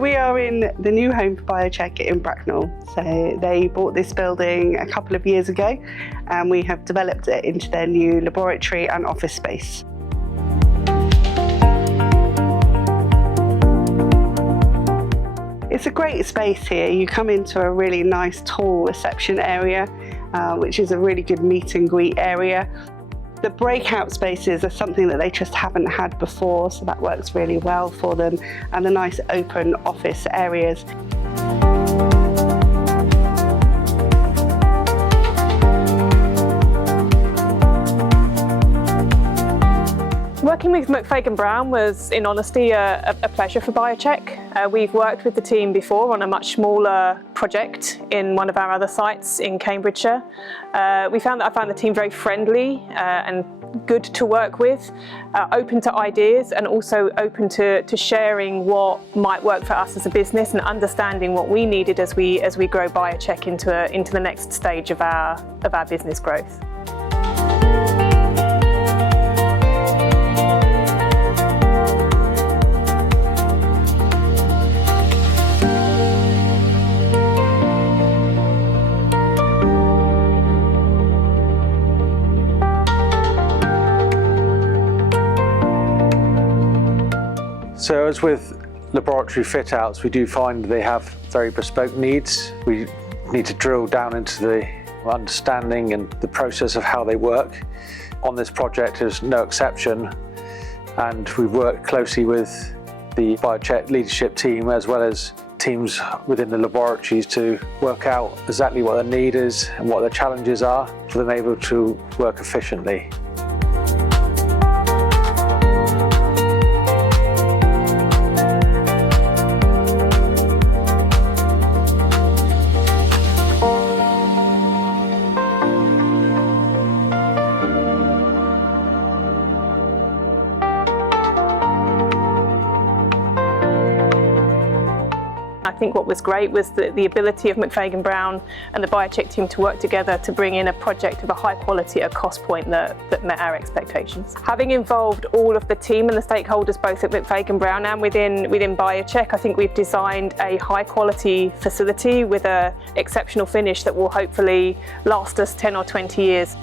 we are in the new home for BioChek in Bracknell. So they bought this building a couple of years ago and we have developed it into their new laboratory and office space. It's a great space here. You come into a really nice tall reception area, which is a really good meet and greet area. The breakout spaces are something that they just haven't had before, so that works really well for them, and the nice open office areas. Working with McFagan Brown was, in honesty, a pleasure for BioChek. We've worked with the team before on a much smaller project in one of our other sites in Cambridgeshire. I found the team very friendly and good to work with, open to ideas, and also open to sharing what might work for us as a business and understanding what we needed as we grow BioChek into the next stage of our business growth. So as with laboratory fit outs, we do find they have very bespoke needs. We need to drill down into the understanding and the process of how they work. On this project is no exception, and we've worked closely with the BioChek leadership team as well as teams within the laboratories to work out exactly what their need is and what their challenges are for them able to work efficiently. I think what was great was the ability of McFagan Brown and the BioChek team to work together to bring in a project of a high quality at a cost point that met our expectations. Having involved all of the team and the stakeholders both at McFagan Brown and within BioChek, I think we've designed a high quality facility with an exceptional finish that will hopefully last us 10 or 20 years.